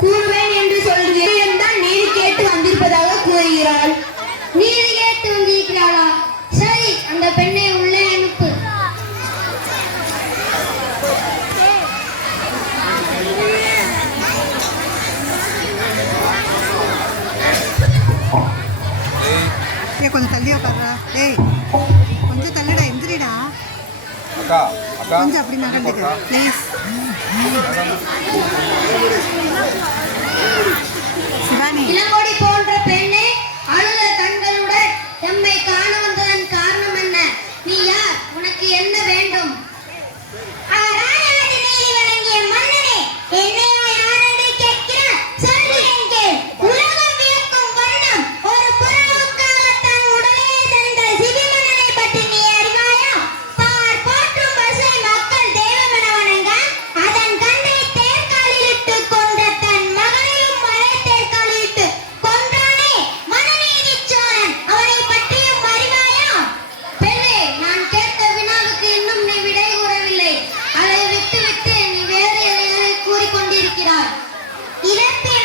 கூறுவேன் என்று சொல்கிறேன் தான் நீதி கேட்டு வந்திருப்பதாக கூறுகிறாள். நீதி கேட்டு வந்திருக்கிறாளா? சரி, அந்த பெண்ணை உள்ளே அனுப்பு. கொஞ்சம் தள்ளி உட்கார்றா. ஏய் கொஞ்சம் தள்ளுடா, எந்திரிடா. அக்கா அக்கா கொஞ்சம் அப்படி நகர்ந்துக்க ப்ளீஸ். சிவானி, இளங்கொடி போன்ற பெண்ணே, அழுத கண்களுடன் எம்மை காண வந்ததன் காரணம் என்ன? நீ யார்? உனக்கு என்ன வேண்டும்? வழங்கிய மன்னனே, என்னையா யார் என்று கேட்கிறார்? சொல்கிறேன் கேள். உலகம் வியக்கும் வண்ணம் ஒரு புறவுக்காக தன் உடலே தந்த சிபிமன்னனை பற்றி நீ அறிவாயா? பார் போற்றும் பசை மக்கள் தேவமென வணங்க, அதன் கண்ணை தேர்காலிலிட்டு கொன்ற தன் மகனையும் மலை தேர்காலிலிட்டு கொன்றானே மனநீதி சோழன், அவனை பற்றியும் அறிவாயா? பெண்ணே, நான் கேட்ட வினாவுக்கு இன்னும் நீ விடை கூறவில்லை. அதை விட்டு விட்டு நீ வேறு எதையாவது கூறிக்கொண்டிருக்கிறாய். இறப்பே